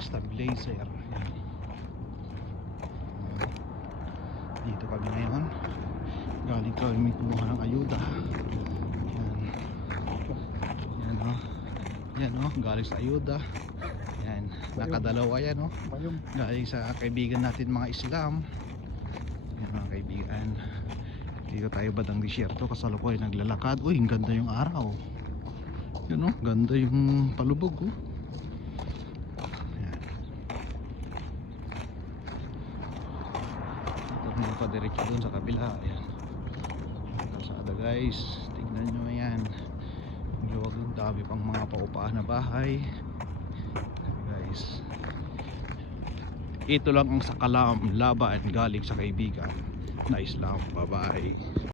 sa stabilizer. Yan. Dito kami ngayon, galing kami kumuha ng ayuda. Yan. Yan o. Yan o, galing sa ayuda. Yan, nakadalawa yan o. Galing sa kaibigan natin mga Islam. Yan mga kaibigan. Dito tayo Badang Disyerto, kasalukuyan naglalakad. Uy, ang ganda yung araw. Yan o, ganda yung palubog o. Yan. Ito mo pa diretso dun sa kabila. Yan. Kalsada guys, tignan nyo yan. Luwag ng dami pang mga paupahan na bahay. Guys, ito lang ang Sakalam laban galing sa kaibigan na Islam. Bye bye.